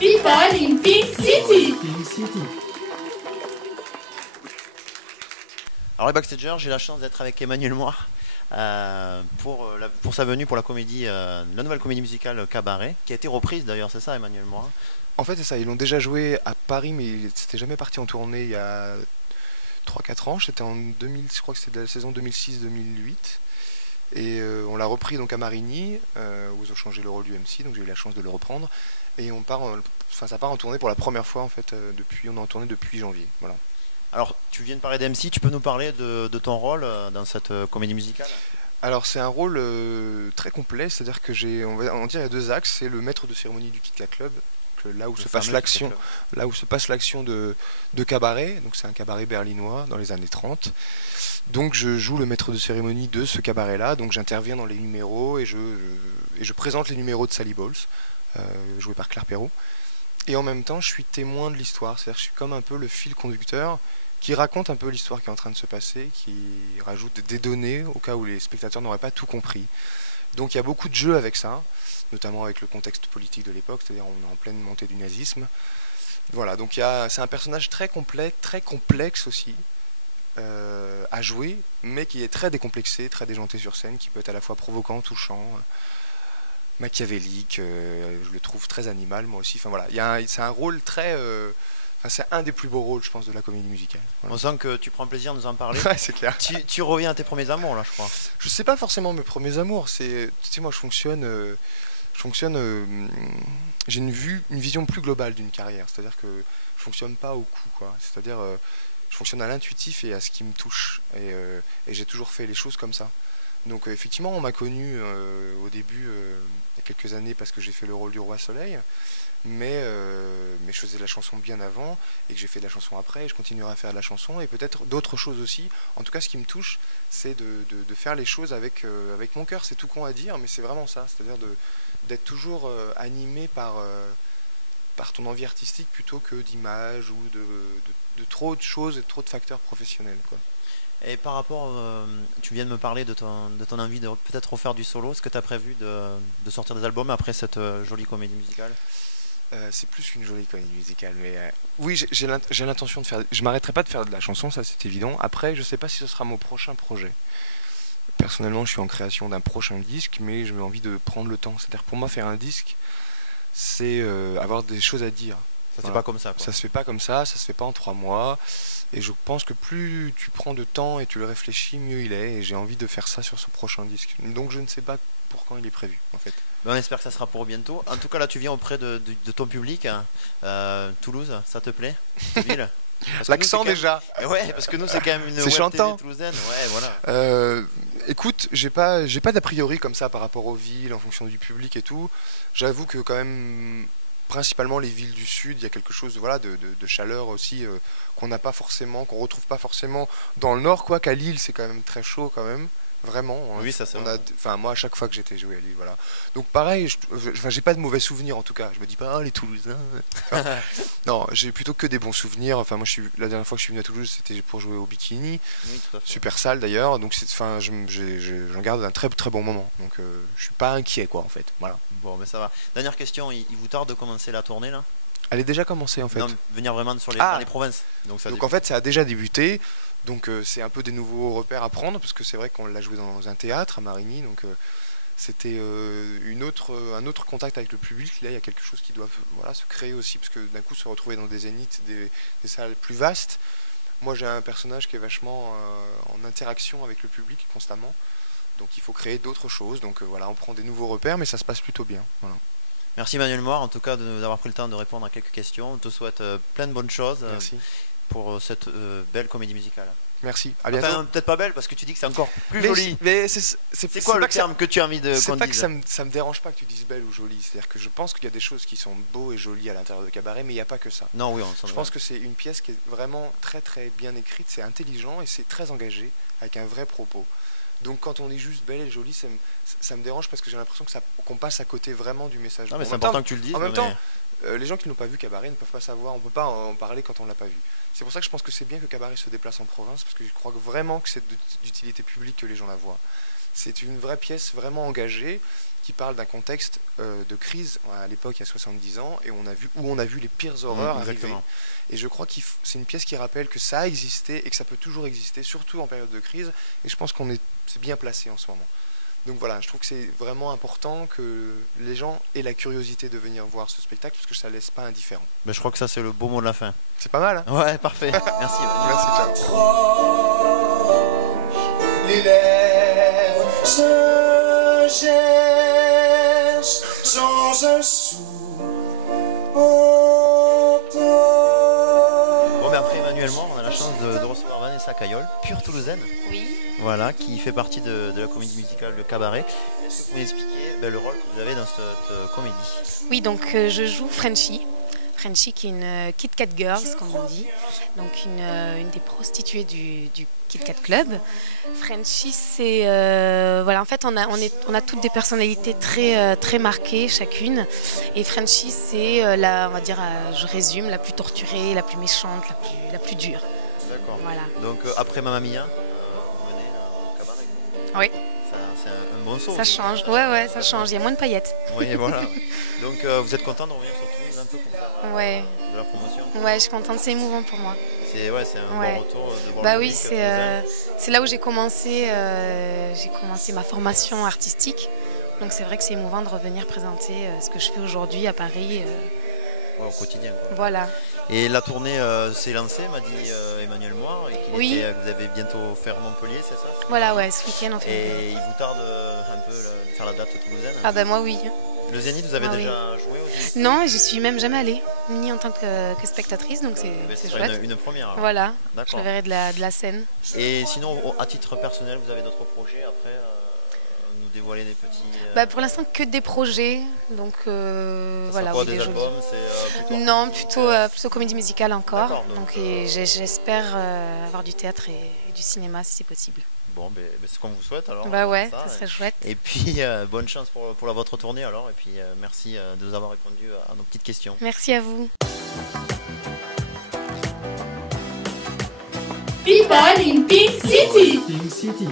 People in Pink City. Alors les Backstagers, j'ai la chance d'être avec Emmanuel Moir pour sa venue pour la comédie, la nouvelle comédie musicale Cabaret, qui a été reprise d'ailleurs, c'est ça Emmanuel Moir? En fait, c'est ça, ils l'ont déjà joué à Paris, mais c'était jamais parti en tournée il y a 3-4 ans. C'était en 2000, je crois que c'était la saison 2006-2008. Et on l'a repris donc à Marigny, où ils ont changé le rôle du MC, donc j'ai eu la chance de le reprendre. Et ça part en tournée pour la première fois en fait, on est en tournée depuis janvier. Voilà. Alors tu viens de parler d'MC, tu peux nous parler de ton rôle dans cette comédie musicale? Alors c'est un rôle très complet, c'est-à-dire que on va en dire il y a deux axes, c'est le maître de cérémonie du Kit Kat Club, là où se passe l'action de Cabaret, donc c'est un cabaret berlinois dans les années 30. Donc je joue le maître de cérémonie de ce cabaret-là, donc j'interviens dans les numéros et je présente les numéros de Sally Bowles, joué par Claire Perrault. Et en même temps je suis témoin de l'histoire, c'est-à-dire que je suis comme un peu le fil conducteur qui raconte un peu l'histoire qui est en train de se passer, qui rajoute des données au cas où les spectateurs n'auraient pas tout compris. Donc il y a beaucoup de jeux avec ça, notamment avec le contexte politique de l'époque, c'est-à-dire on est en pleine montée du nazisme. Voilà, donc c'est un personnage très complet, très complexe aussi à jouer, mais qui est très décomplexé, très déjanté sur scène, qui peut être à la fois provoquant, touchant, machiavélique, je le trouve très animal moi aussi. Enfin voilà, c'est un rôle très... c'est un des plus beaux rôles, je pense, de la comédie musicale. Voilà. On sent que tu prends plaisir de nous en parler. Ouais, c'est clair. Tu reviens à tes premiers amours, là, je crois. Je sais pas forcément mes premiers amours. Tu sais, moi, j'ai une vision plus globale d'une carrière. C'est-à-dire que je fonctionne pas au coup, quoi. C'est-à-dire, je fonctionne à l'intuitif et à ce qui me touche. Et j'ai toujours fait les choses comme ça. Donc, effectivement, on m'a connu au début, il y a quelques années, parce que j'ai fait le rôle du Roi Soleil. Mais je faisais de la chanson bien avant et que j'ai fait de la chanson après et je continuerai à faire de la chanson et peut-être d'autres choses aussi. En tout cas, ce qui me touche, c'est de faire les choses avec mon cœur. C'est tout con à dire, mais c'est vraiment ça. C'est-à-dire d'être toujours animé par ton envie artistique plutôt que d'image ou de trop de choses et de trop de facteurs professionnels, quoi. Et par rapport, tu viens de me parler de ton envie de peut-être refaire du solo. Est-ce que tu as prévu de sortir des albums après cette jolie comédie musicale? C'est plus qu'une jolie comédie musicale, mais oui, j'ai l'intention de faire. Je m'arrêterai pas de faire de la chanson, ça c'est évident. Après, je sais pas si ce sera mon prochain projet. Personnellement, je suis en création d'un prochain disque, mais j'ai envie de prendre le temps. C'est-à-dire, pour moi, faire un disque, c'est avoir des choses à dire. Ça se fait pas comme ça, quoi. Ça se fait pas comme ça se fait pas en 3 mois. Et je pense que plus tu prends de temps et tu le réfléchis, mieux il est. Et j'ai envie de faire ça sur ce prochain disque. Donc je ne sais pas pour quand il est prévu, en fait. Mais on espère que ça sera pour bientôt. En tout cas, là, tu viens auprès de ton public. Toulouse, ça te plaît? Cette ville? L'accent déjà. Ouais, parce que nous, c'est quand même une C'est web chantant. TV toulousaine. Ouais, voilà. Écoute, j'ai pas d'a priori comme ça par rapport aux villes, en fonction du public et tout. J'avoue que quand même, principalement les villes du sud, il y a quelque chose voilà, de chaleur aussi qu'on n'a pas forcément, qu'on retrouve pas forcément dans le nord, quoi qu'à Lille, c'est quand même très chaud quand même. Vraiment. Oui, ça c'est vrai. Enfin, moi, à chaque fois que j'étais joué à Lille, voilà. Donc, pareil, j'ai pas de mauvais souvenirs en tout cas. Je me dis pas, ah, les Toulousains. Non, j'ai plutôt que des bons souvenirs. Enfin, moi, la dernière fois que je suis venu à Toulouse, c'était pour jouer au Bikini. Oui, tout à fait. Super salle d'ailleurs. Donc, j'en garde un très très bon moment. Donc, je suis pas inquiet, quoi, en fait. Voilà. Bon, mais ça va. Dernière question, il vous tarde de commencer la tournée là? Elle est déjà commencée en fait. Non, venir vraiment dans les provinces. Donc en fait, ça a déjà débuté. Donc c'est un peu des nouveaux repères à prendre parce que c'est vrai qu'on l'a joué dans un théâtre à Marigny, donc c'était un autre contact avec le public. Là, il y a quelque chose qui doit se créer aussi parce que d'un coup se retrouver dans des zéniths, des salles plus vastes. Moi, j'ai un personnage qui est vachement en interaction avec le public constamment, donc il faut créer d'autres choses. Donc voilà, on prend des nouveaux repères, mais ça se passe plutôt bien. Voilà. Merci Manuel Moir en tout cas d'avoir pris le temps de répondre à quelques questions. On te souhaite plein de bonnes choses. Merci. Pour cette belle comédie musicale. Merci, à bientôt. Enfin, peut-être pas belle parce que tu dis que c'est encore plus joli. Mais c'est quoi le terme que tu as envie de C'est qu'on pas dise? que ça me dérange pas que tu dises belle ou jolie. C'est-à-dire que je pense qu'il y a des choses qui sont beaux et jolies à l'intérieur de Cabaret, mais il n'y a pas que ça. Non, oui, je pense que c'est une pièce qui est vraiment très très bien écrite, c'est intelligent et c'est très engagé avec un vrai propos. Donc quand on dit juste belle et jolie, ça me dérange parce que j'ai l'impression qu'on passe à côté vraiment du message. Non, mais c'est important que tu le dises. En même temps, les gens qui n'ont pas vu Cabaret ne peuvent pas savoir, on ne peut pas en parler quand on ne l'a pas vu. C'est pour ça que je pense que c'est bien que Cabaret se déplace en province, parce que je crois vraiment que c'est d'utilité publique que les gens la voient. C'est une vraie pièce vraiment engagée qui parle d'un contexte de crise à l'époque, il y a 70 ans, et où on a vu les pires horreurs arriver. Et je crois que c'est une pièce qui rappelle que ça a existé et que ça peut toujours exister, surtout en période de crise. Et je pense c'est bien placé en ce moment. Donc voilà, je trouve que c'est vraiment important que les gens aient la curiosité de venir voir ce spectacle parce que ça ne laisse pas indifférent. Ben, je crois que ça c'est le beau mot de la fin. C'est pas mal, hein? Ouais, parfait. Merci. Merci, ciao. Les lèvres se cherchent sans un sou. Bon, mais après Emmanuel Moir, on a la chance de recevoir Vanessa Caillol, pure toulousaine. Oui. Voilà, qui fait partie de la comédie musicale Le Cabaret. Est-ce que vous pouvez expliquer le rôle que vous avez dans cette comédie? Oui, donc je joue Frenchie. Frenchie qui est une Kit Kat Girls, comme on dit. Donc une des prostituées du Kit Kat Club. Frenchie, c'est... voilà, en fait, on a toutes des personnalités très marquées, chacune. Et Frenchie, c'est, on va dire, je résume, la plus torturée, la plus méchante, la plus dure. D'accord. Voilà. Donc après Mamma Mia, vous menez au Cabaret. Oui. C'est un bon saut. Ça change, ouais, ça change. Il y a moins de paillettes. Oui, voilà. Donc vous êtes content de revenir sur Toulouse un peu pour faire de la promotion? Ouais, je suis contente, c'est émouvant pour moi. C'est un bon retour de voir Bah le oui, public c'est là où j'ai commencé ma formation artistique. Donc c'est vrai que c'est émouvant de revenir présenter ce que je fais aujourd'hui à Paris. au quotidien. Quoi. Voilà. Et la tournée s'est lancée, m'a dit Emmanuel Moir, et oui. Vous avez bientôt faire Montpellier, c'est ça? Voilà, ouais, ce week-end on fait. Et il vous tarde un peu de faire la date toulousaine? Ah bah moi oui. Le Zénith, vous avez déjà joué au Zénith? Non, j'y suis même jamais allée, ni en tant que spectatrice, donc c'est chouette. Une première. Alors. Voilà, je verrai de la scène. Et sinon, à titre personnel, vous avez d'autres projets après nous dévoiler des petits... Bah pour l'instant, que des projets, donc voilà. Quoi, des albums, non, plutôt comédie musicale encore. Donc j'espère avoir du théâtre et du cinéma si c'est possible. Bon, c'est ce qu'on vous souhaite alors. Bah ouais, ça serait chouette. Et puis bonne chance pour votre tournée alors. Et puis merci de nous avoir répondu à nos petites questions. Merci à vous. People in Pink City. Pink City.